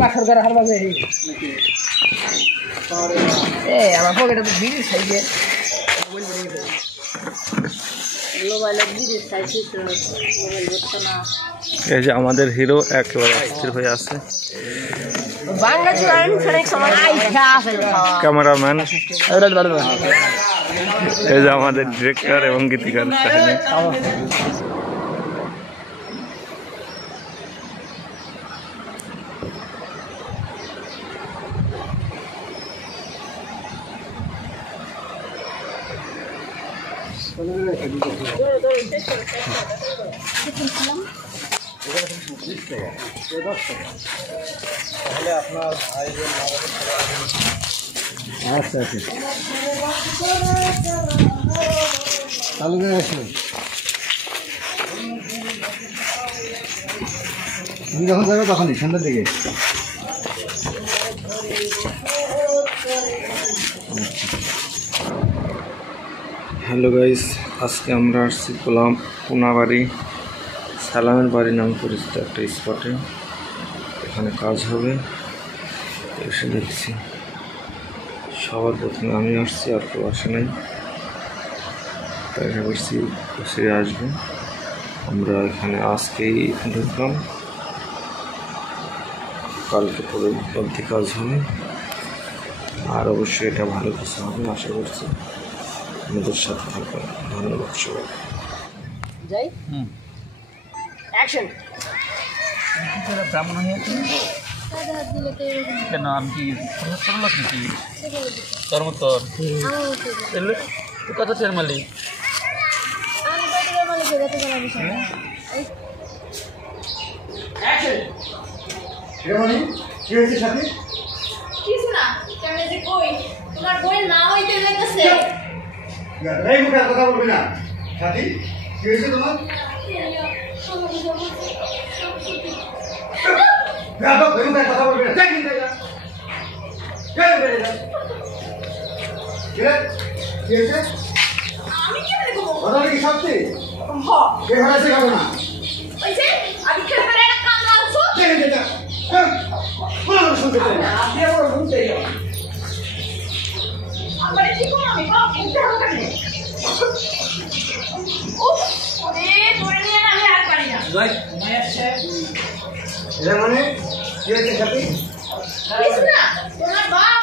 পাথর করে হারবা যায় আমার পকেটে তো বিড়ি খাইছে মোবাইলের বিড়ি খাইছি তো মোবাইল ধরতো না। এই যে আমাদের হিরো একেবারে অস্থির হয়ে আছে, ক্যামেরাম্যান। এই যে আমাদের ডিরেক্টর এবং গীতিকার সাহেব। তাহলে আপনার আয়োজন আচ্ছা আচ্ছা চালু করে আসুন। তুমি যখন যাবে তখনই সন্ধ্যার দিকে। হ্যালো গাইস, আজকে আমরা আসছি কোনাবাড়ি সালামের বাড়ি নামে পরিচিত একটা স্পটে। এখানে কাজ হবে, এসে দেখছি। সবার প্রথমে আমি আসছি, আর কেউ আসে নাই, তাই ভাবছি সে আসবে। আমরা এখানে আজকেই ঢুকলাম, কালকে পরে অবধি কাজ হবে, আর অবশ্যই এটা ভালো কিছু হবে আশা করছি। আমাদের সাথে থাকবেন। ধন্যবাদ সবাই। যাই অ্যাকশন। ব্রাহ্মণ হয়ে কেন আমি কি নাকি তোর মতো কত টের মালিক? কিছু না, কেমন যে কই তোমার বই না হইতে লাগতেছে। এই মুখে কথা বলবি না সাথী, কি হয়েছে তোমার? কথা বলবি না, আমি কি বলবো? কথা কি সত্যি? কে হয়েছে ঘটনা? ওই যে আমি খেলতে একটা কান লাগাছো। শুনতে চাই না। আমার কি করব আমি? বাপ বুঝতে হবে না। উফ, ওরে ধরে নিয়ে আমি আর পারি না। এটা মানে কি হয়েছে সাথী? কিছু না, তোমার বাপ